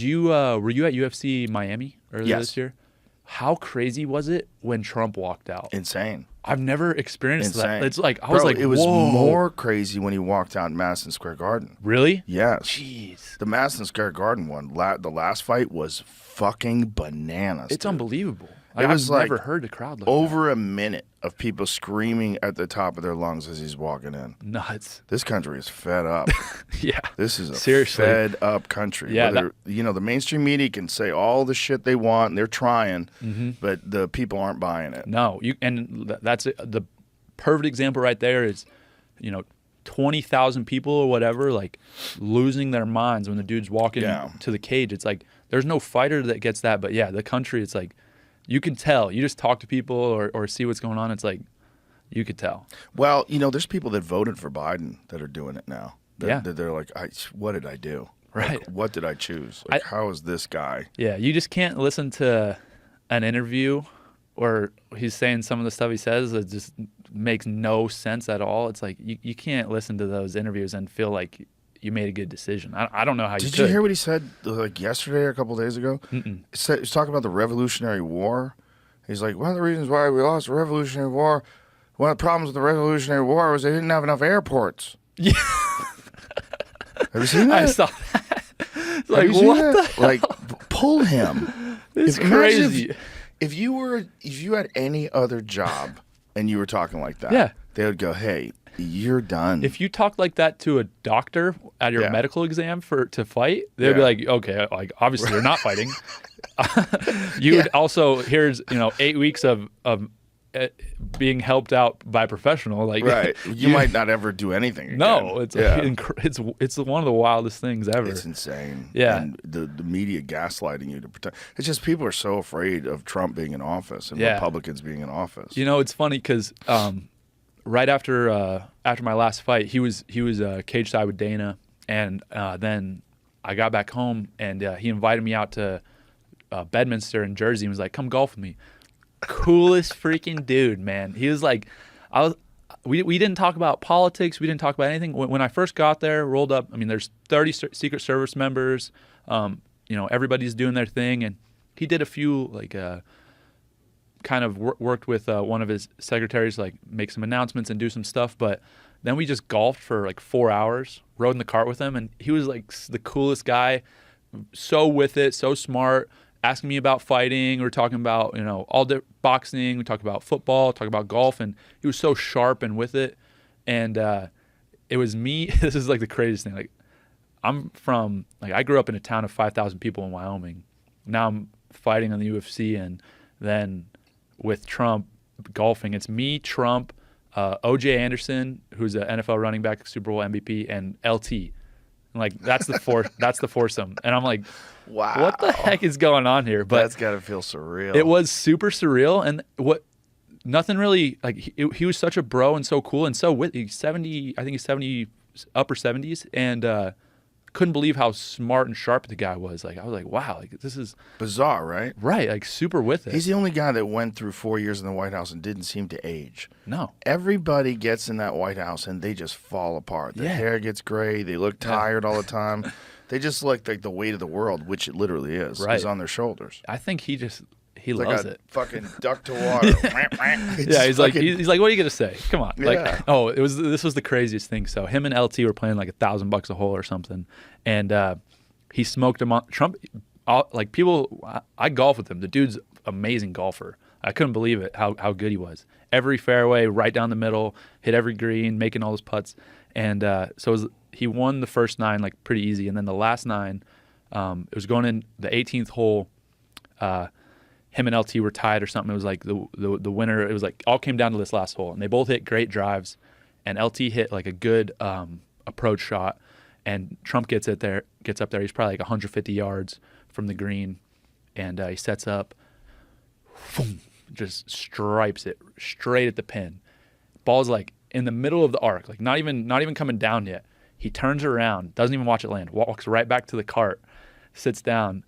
Were you at UFC Miami earlier Yes. this year? How crazy was it when Trump walked out? Insane. I've never experienced that. It's like I Bro, was like, it was whoa. more crazy when he walked out in Madison Square Garden. Really? Yes. Jeez. The Madison Square Garden one, the last fight was fucking bananas. It's dude. unbelievable. It was I've never like heard a crowd like over a minute of people screaming at the top of their lungs as he's walking in. that. Nuts. This country is fed up. Yeah. This is a Seriously. fed up country. Yeah, Whether, the mainstream media can say all the shit they want and they're trying, but the people aren't buying it. No, that's the perfect example right there is, 20,000 people or whatever, like losing their minds when the dude's walking to the cage. It's like, there's no fighter that gets that, but yeah, the country, it's like, you can tell. You just talk to people or see what's going on. It's like, you could tell. Well, there's people that voted for Biden that are doing it now. Yeah. They're like, what did I do? Right. Like, what did I choose? Like, how is this guy? Yeah, you just can't listen to an interview or he's saying some of the stuff he says that just makes no sense at all. It's like, you can't listen to those interviews and feel like you made a good decision. I don't know how you could. Did you hear what he said like yesterday or a couple of days ago? Mm-mm. He was talking about the Revolutionary War. He's like, one of the reasons why we lost the Revolutionary War, one of the problems with the Revolutionary War was they didn't have enough airports. Yeah. Have you seen that? I saw that. It's like, Have you seen what that? the hell? Like, pull him. It's Imagine crazy. If you had any other job and you were talking like that, Yeah. they would go, hey, you're done. If you talk like that to a doctor at your medical exam to fight, they'd be like, okay, like obviously you're not fighting. You would also, here's 8 weeks of being helped out by a professional, like right, you might not ever do anything again. No, it's it's one of the wildest things ever. It's insane. Yeah, and the media gaslighting you to protect. It's just people are so afraid of Trump being in office and Republicans being in office. It's funny because right after my last fight, he was cage side with Dana, and then I got back home and he invited me out to Bedminster in Jersey and was like, "Come golf with me." Coolest freaking dude, man. He was like, we didn't talk about politics. We didn't talk about anything. When I first got there, rolled up, I mean, there's 30 Secret Service members. Everybody's doing their thing. And he did a few, kind of worked with one of his secretaries, like make some announcements and do some stuff. But then we just golfed for like 4 hours, rode in the cart with him. And he was like the coolest guy, so with it, so smart. Asking me about fighting. We're talking about, all the boxing. We talk about football, talk about golf. And he was so sharp and with it. And it was me. This is like the craziest thing. Like, I grew up in a town of 5,000 people in Wyoming. Now I'm fighting on the UFC. And then with Trump golfing, it's me, Trump, O.J. Anderson, who's an NFL running back, Super Bowl MVP, and LT. Like, that's the foursome. And I'm like, wow, what the heck is going on here? But that's got to feel surreal. It was super surreal. And nothing really, like, he was such a bro and so cool and so he's 70, I think he's 70, upper 70s. And couldn't believe how smart and sharp the guy was. Like, I was like, wow, like, this is bizarre, right? Right, like super with it. He's the only guy that went through 4 years in the White House and didn't seem to age. No. Everybody gets in that White House and they just fall apart. Their hair gets gray. They look tired all the time. They just look like the weight of the world, which it literally is on their shoulders. I think he like loves a it. Fucking duck to water. Yeah, he's like, what are you gonna say? Come on. Like, this was the craziest thing. So him and LT were playing like $1,000 a hole or something, and he smoked him on Trump. Like, people, I golf with him. The dude's amazing golfer. I couldn't believe it how good he was. Every fairway, right down the middle, hit every green, making all his putts, and he won the first 9 like pretty easy, and then the last 9, it was going in the 18th hole. Him and LT were tied or something. It was like the winner. It was like all came down to this last hole, and they both hit great drives. And LT hit like a good approach shot, and Trump gets up there. He's probably like 150 yards from the green, and he sets up, boom, just stripes it straight at the pin. Ball's like in the middle of the arc, like not even coming down yet. He turns around, doesn't even watch it land, walks right back to the cart, sits down.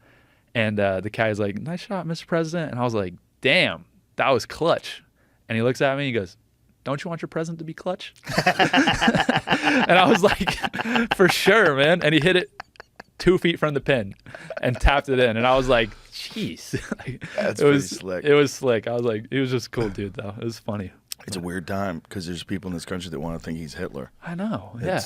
And the guy's like, "Nice shot, Mr. President." And I was like, "Damn, that was clutch." And he looks at me and he goes, "Don't you want your president to be clutch?" And I was like, "For sure, man." And he hit it 2 feet from the pin and tapped it in. And I was like, jeez. That's pretty slick. It was slick. I was like, he was just a cool dude, though. It was funny. It's a weird time because there's people in this country that want to think he's Hitler. I know. Yeah.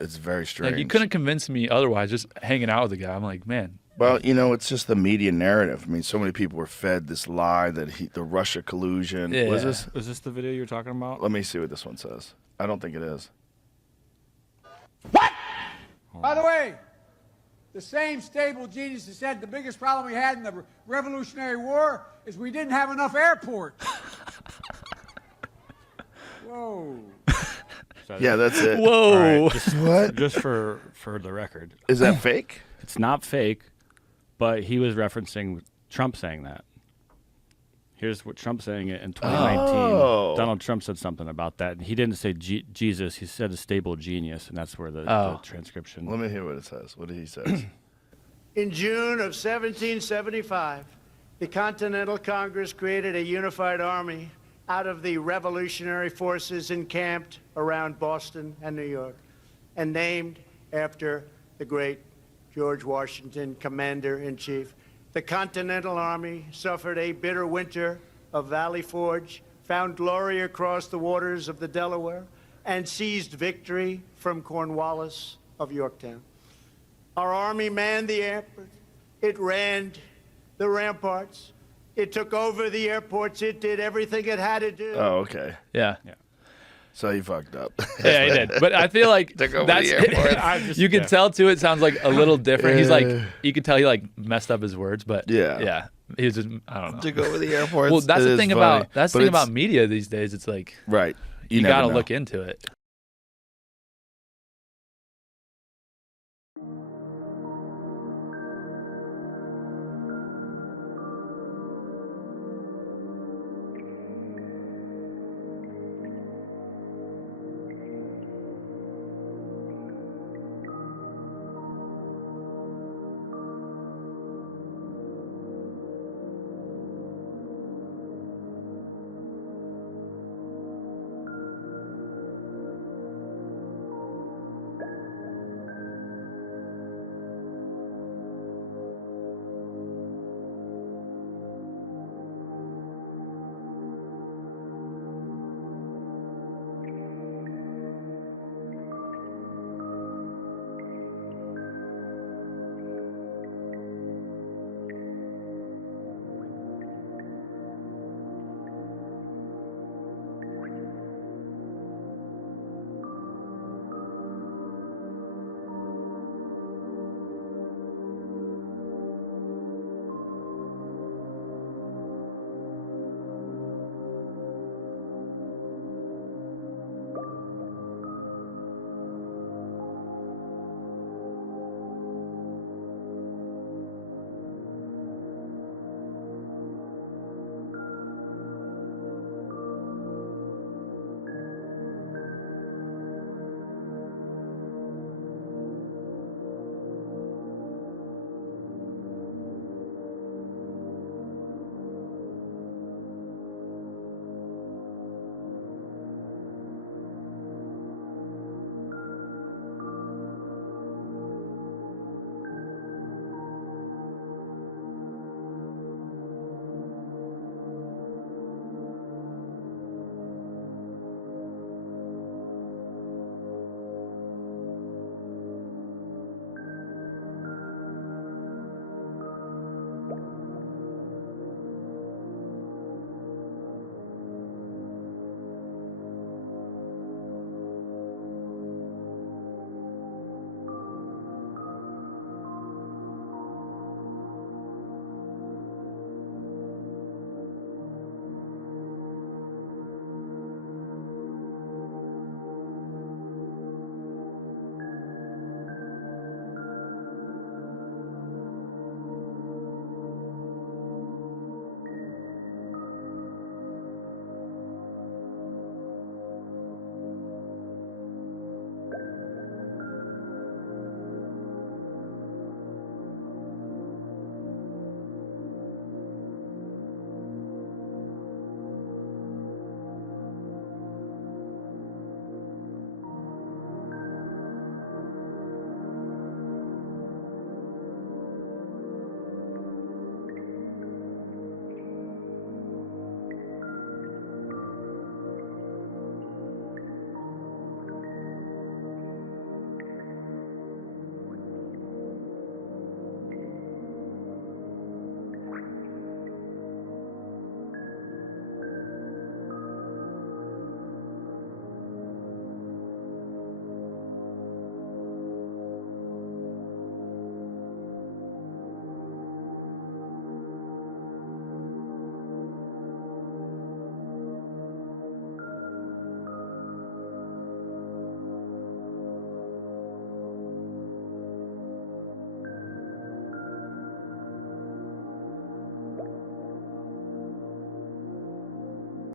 It's very strange. Like, you couldn't convince me otherwise just hanging out with the guy. I'm like, man. Well, you know, it's just the media narrative. I mean, so many people were fed this lie that the Russia collusion. Yeah. Was this? Is this the video you're talking about? Let me see what this one says. I don't think it is. What? By the way, the same stable genius that said the biggest problem we had in the Revolutionary War is we didn't have enough airports. Whoa. Yeah, that's it. Whoa. Right, What? Just for the record. Is that fake? It's not fake, but he was referencing Trump saying that. Here's what Trump saying it in 2019. Oh. Donald Trump said something about that. And he didn't say Jesus. He said a stable genius, and that's where the transcription. Let me hear what it says. What did he say? In June of 1775, the Continental Congress created a unified army out of the revolutionary forces encamped around Boston and New York, and named after the great George Washington, Commander-in-Chief. The Continental Army suffered a bitter winter of Valley Forge, found glory across the waters of the Delaware, and seized victory from Cornwallis of Yorktown. Our army manned the airport. It ran the ramparts. It took over the airports. It did everything it had to do. Oh, okay. Yeah. So he fucked up. Yeah, he did. But I feel like Took over that's the airport. you can tell too. It sounds like a little different. He's like, you could tell he like messed up his words, but Yeah. he was just, I don't know. Took over the airports. Well, that's It the is thing funny. about But it's- media these days. It's like Right. you never got to know. look into it.